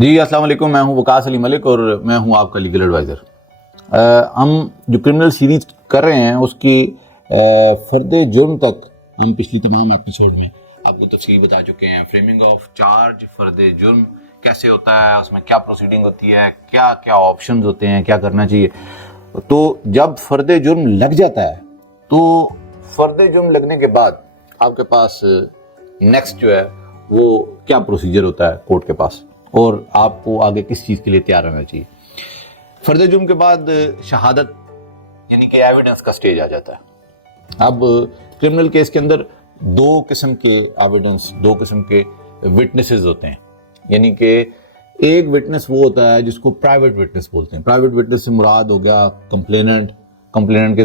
جی السلام علیکم، میں ہوں وقاص علی ملک اور میں ہوں آپ کا لیگل ایڈوائزر۔ ہم جو کرمنل سیریز کر رہے ہیں اس کی فرد جرم تک ہم پچھلی تمام ایپیسوڈ میں آپ کو تفصیل بتا چکے ہیں۔ فریمنگ آف چارج، فرد جرم کیسے ہوتا ہے، اس میں کیا پروسیڈنگ ہوتی ہے، کیا کیا آپشنز ہوتے ہیں، کیا کرنا چاہیے۔ تو جب فرد جرم لگ جاتا ہے تو فرد جرم لگنے کے بعد آپ کے پاس نیکسٹ جو ہے وہ کیا پروسیجر ہوتا ہے کورٹ کے پاس، اور آپ کو آگے کس چیز کے لیے تیار رہنا چاہیے۔ فرد جرم کے بعد شہادت یعنی کہ ایویڈنس کا سٹیج آ جاتا ہے۔ اب کرمنل کیس کے اندر دو قسم کے ایویڈنس، دو قسم کے وٹنسز ہوتے ہیں، یعنی کہ ایک وٹنس وہ ہوتا ہے جس کو پرائیویٹ وٹنس بولتے ہیں۔ پرائیویٹ وٹنس سے مراد ہو گیا کمپلیننٹ کے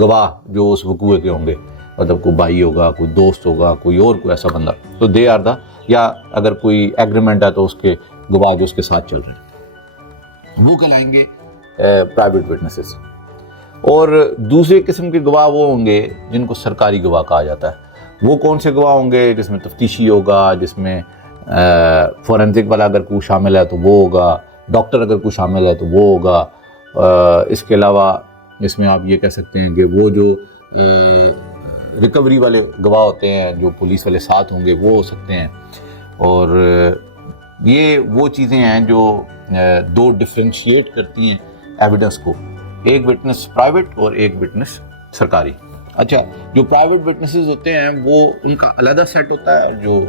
گواہ جو اس وقوع کے ہوں گے، مطلب کوئی بھائی ہوگا، کوئی دوست ہوگا، کوئی ایسا بندہ، تو دے آر دا، یا اگر کوئی ایگریمنٹ ہے تو اس کے گواہ جو اس کے ساتھ چل رہے ہیں وہ کہلائیں گے پرائیویٹ وٹنسز۔ اور دوسرے قسم کے گواہ وہ ہوں گے جن کو سرکاری گواہ کہا جاتا ہے۔ وہ کون سے گواہ ہوں گے؟ جس میں تفتیشی ہوگا، جس میں فورینسک والا اگر کوئی شامل ہے تو وہ ہوگا، ڈاکٹر اگر کوئی شامل ہے تو وہ ہوگا۔ اس کے علاوہ اس میں آپ یہ کہہ سکتے ہیں کہ وہ جو ریکوری والے گواہ ہوتے ہیں، جو پولیس والے ساتھ ہوں گے، وہ ہو سکتے ہیں۔ اور یہ وہ چیزیں ہیں جو دو ڈفرینشیٹ کرتی ہیں ایویڈنس کو، ایک وٹنس پرائیویٹ اور ایک وٹنس سرکاری۔ اچھا، جو پرائیویٹ وٹنسز ہوتے ہیں وہ ان کا علیحدہ سیٹ ہوتا ہے، اور جو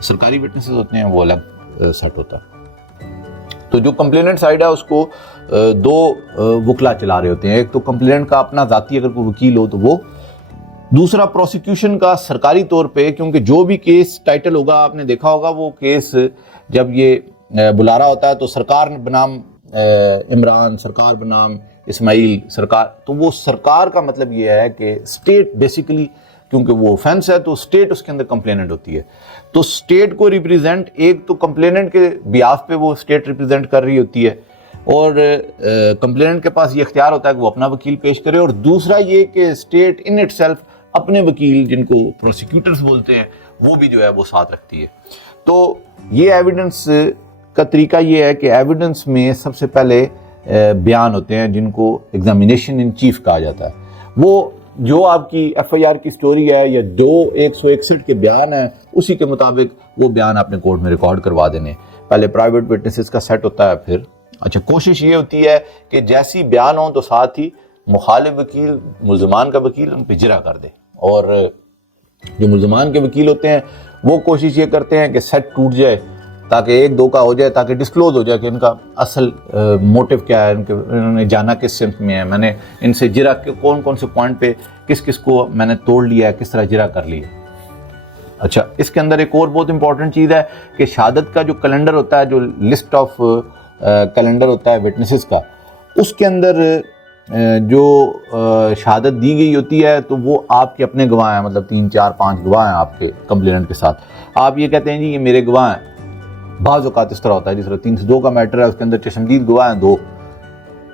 سرکاری وٹنسز ہوتے ہیں وہ الگ سیٹ ہوتا ہے۔ تو جو کمپلیننٹ سائڈ ہے اس کو دو وکلا چلا رہے ہوتے ہیں، ایک تو کمپلیننٹ کا اپنا ذاتی اگر کوئی وکیل ہو تو وہ، دوسرا پروسیکیوشن کا سرکاری طور پہ، کیونکہ جو بھی کیس ٹائٹل ہوگا آپ نے دیکھا ہوگا، وہ کیس جب یہ بلا رہا ہوتا ہے تو سرکار بنام عمران، سرکار بنام اسماعیل، سرکار، تو وہ سرکار کا مطلب یہ ہے کہ اسٹیٹ بیسیکلی، کیونکہ وہ اوفینس ہے تو اسٹیٹ اس کے اندر کمپلیننٹ ہوتی ہے، تو اسٹیٹ کو ریپریزنٹ، ایک تو کمپلیننٹ کے بیاف پہ وہ اسٹیٹ ریپریزنٹ کر رہی ہوتی ہے، اور کمپلیننٹ کے پاس یہ اختیار ہوتا ہے کہ وہ اپنا وکیل پیش کرے، اور دوسرا یہ کہ اسٹیٹ ان اٹ سیلف اپنے وکیل جن کو پروسیکیوٹرز بولتے ہیں وہ بھی جو ہے وہ ساتھ رکھتی ہے۔ تو یہ ایویڈنس کا طریقہ یہ ہے کہ ایویڈنس میں سب سے پہلے بیان ہوتے ہیں جن کو ایگزامینیشن ان چیف کہا جاتا ہے۔ وہ جو آپ کی ایف آئی آر کی سٹوری ہے یا 161 کے بیان ہیں، اسی کے مطابق وہ بیان آپ نے کورٹ میں ریکارڈ کروا دینے۔ پہلے پرائیویٹ وٹنسز کا سیٹ ہوتا ہے، پھر اچھا کوشش یہ ہوتی ہے کہ جیسی بیان ہوں تو ساتھ ہی مخالف وکیل، ملزمان کا وکیل ان پہ جرح کر دے، اور جو ملزمان کے وکیل ہوتے ہیں وہ کوشش یہ کرتے ہیں کہ سیٹ ٹوٹ جائے تاکہ ایک دو کا ہو جائے، تاکہ ڈسکلوز ہو جائے کہ ان کا اصل موٹیو کیا ہے، انہوں نے جانا کس سمت میں ہے، میں نے ان سے جرح کون کون سے پوائنٹ پہ کس کس کو میں نے توڑ لیا ہے، کس طرح جرح کر لیا۔ اچھا، اس کے اندر ایک اور بہت امپورٹنٹ چیز ہے کہ شہادت کا جو کیلنڈر ہوتا ہے، جو لسٹ آف کیلنڈر ہوتا ہے وٹنسز کا، اس کے اندر جو شہادت دی گئی ہوتی ہے تو وہ آپ کے اپنے گواہ ہیں، مطلب 3 4 5 گواہ ہیں آپ کے کمپلیننٹ کے ساتھ۔ آپ یہ کہتے ہیں جی یہ میرے گواہ ہیں۔ بعض اوقات اس طرح ہوتا ہے، جس طرح 302 کا میٹر ہے، اس کے اندر چشمدید گواہ ہیں 2،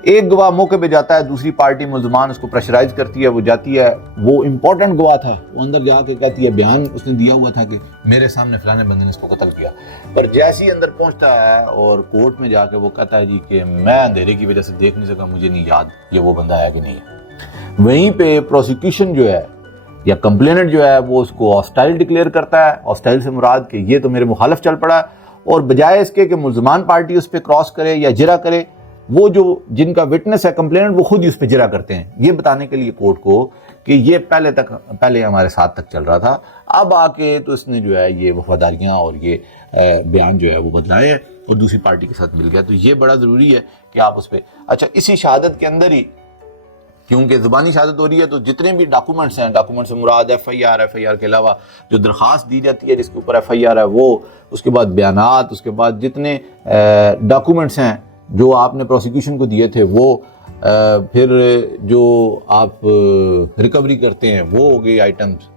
ایک گواہ موقع پہ جاتا ہے، دوسری پارٹی ملزمان اس کو پریشرائز کرتی ہے، وہ جاتی ہے، وہ امپورٹنٹ گواہ تھا، وہ اندر جا کے کہتی ہے بیان اس نے دیا ہوا تھا کہ میرے سامنے فلانے بندے نے اس کو قتل کیا، پر جیسے ہی اندر پہنچتا ہے اور کورٹ میں جا کے وہ کہتا ہے جی کہ میں اندھیرے کی وجہ سے دیکھ نہیں سکا، مجھے نہیں یاد یہ وہ بندہ ہے کہ نہیں ہے، وہیں پہ پروسیکیوشن جو ہے یا کمپلیننٹ جو ہے وہ اس کو ہاسٹائل ڈکلیئر کرتا ہے۔ ہاسٹائل سے مراد کہ یہ تو میرے مخالف چل پڑا ہے، اور بجائے اس کے کہ ملزمان پارٹی اس پہ کراس کرے یا جرح کرے، وہ جو جن کا وٹنس ہے کمپلیننٹ وہ خود ہی اس پہ جرح کرتے ہیں، یہ بتانے کے لیے کورٹ کو کہ یہ پہلے ہمارے ساتھ تک چل رہا تھا، اب آ کے تو اس نے جو ہے یہ وفاداریاں اور یہ بیان جو ہے وہ بدلائے اور دوسری پارٹی کے ساتھ مل گیا۔ تو یہ بڑا ضروری ہے کہ آپ اس پہ، اچھا اسی شہادت کے اندر ہی، کیونکہ زبانی شہادت ہو رہی ہے تو جتنے بھی ڈاکومنٹس ہیں، ڈاکومنٹ سے مراد ایف آئی آر کے علاوہ جو درخواست دی جاتی ہے جس کے اوپر ایف آئی آر ہے وہ، اس کے بعد بیانات، اس کے بعد جتنے ڈاکومنٹس ہیں جو آپ نے پروسیکیوشن کو دیے تھے وہ، پھر جو آپ ریکوری کرتے ہیں وہ ہو گئی آئٹمس،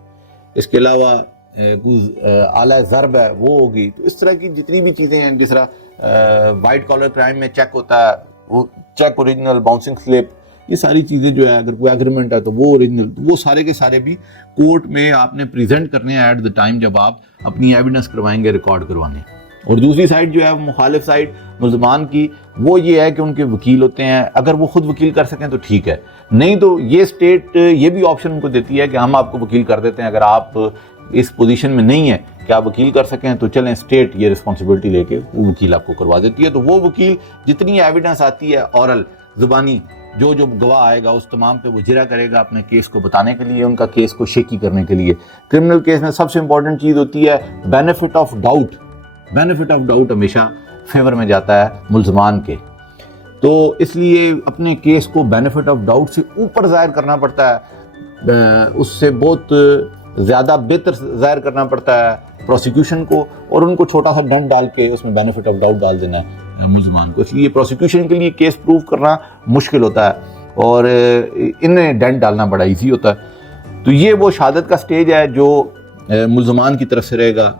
اس کے علاوہ اعلیٰ ضرب ہے وہ ہوگی۔ تو اس طرح کی جتنی بھی چیزیں ہیں، جس طرح وائٹ کالر کرائم میں چیک ہوتا ہے، وہ چیک اوریجنل، باؤنسنگ سلپ، یہ ساری چیزیں جو ہے، اگر کوئی ایگریمنٹ ہے تو وہ اوریجنل، وہ سارے کے سارے بھی کورٹ میں آپ نے پریزنٹ کرنے ہیں ایٹ دا ٹائم جب آپ اپنی ایویڈنس کروائیں گے، ریکارڈ کروانے۔ اور دوسری سائڈ جو ہے مخالف سائڈ ملزمان کی، وہ یہ ہے کہ ان کے وکیل ہوتے ہیں، اگر وہ خود وکیل کر سکیں تو ٹھیک ہے، نہیں تو یہ اسٹیٹ یہ بھی آپشن ان کو دیتی ہے کہ ہم آپ کو وکیل کر دیتے ہیں، اگر آپ اس پوزیشن میں نہیں ہیں کہ آپ وکیل کر سکیں تو چلیں اسٹیٹ یہ رسپانسبلٹی لے کے وہ وکیل آپ کو کروا دیتی ہے۔ تو وہ وکیل جتنی ایویڈنس آتی ہے اورل زبانی، جو گواہ آئے گا اس تمام پہ وہ جرا کرے گا اپنے کیس کو بتانے کے لیے، ان کا کیس کو شیکی کرنے کے لیے۔ کرمنل کیس میں سب سے امپورٹنٹ چیز ہوتی ہے benefit of doubt. Benefit of doubt ہمیشہ فیور میں جاتا ہے ملزمان کے، تو اس لیے اپنے کیس کو بینیفٹ آف ڈاؤٹ سے اوپر ظاہر کرنا پڑتا ہے، اس سے بہت زیادہ بہتر ظاہر کرنا پڑتا ہے پروسیکیوشن کو، اور ان کو چھوٹا سا ڈنڈ ڈال کے اس میں بینیفٹ آف ڈاؤٹ ڈال دینا ہے ملزمان کو۔ اس لیے پروسیکیوشن کے لیے کیس پروف کرنا مشکل ہوتا ہے اور انہیں ڈنڈ ڈالنا بڑا ایزی ہوتا ہے۔ تو یہ وہ شہادت کا سٹیج ہے جو ملزمان کی طرف سے رہے گا،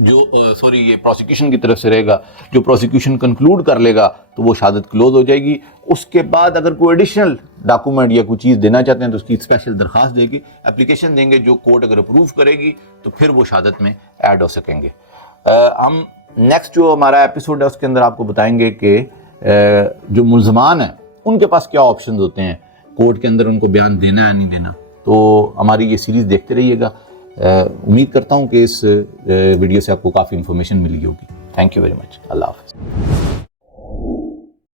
یہ پروسیکیوشن کی طرف سے رہے گا۔ جو پروسیکیوشن کنکلوڈ کر لے گا تو وہ شہادت کلوز ہو جائے گی۔ اس کے بعد اگر کوئی ایڈیشنل ڈاکومنٹ یا کوئی چیز دینا چاہتے ہیں تو اس کی اسپیشل درخواست دے کے اپلیکیشن دیں گے، جو کورٹ اگر اپروو کرے گی تو پھر وہ شہادت میں ایڈ ہو سکیں گے۔ ہم نیکسٹ جو ہمارا ایپیسوڈ ہے اس کے اندر آپ کو بتائیں گے کہ جو ملزمان ہیں ان کے پاس کیا آپشنز ہوتے ہیں کورٹ کے اندر، ان کو بیان دینا ہے نہیں دینا۔ تو ہماری یہ سیریز دیکھتے رہیے گا۔ امید کرتا ہوں کہ اس ویڈیو سے آپ کو کافی انفارمیشن ملی ہوگی۔ Thank you very much. اللہ حافظ۔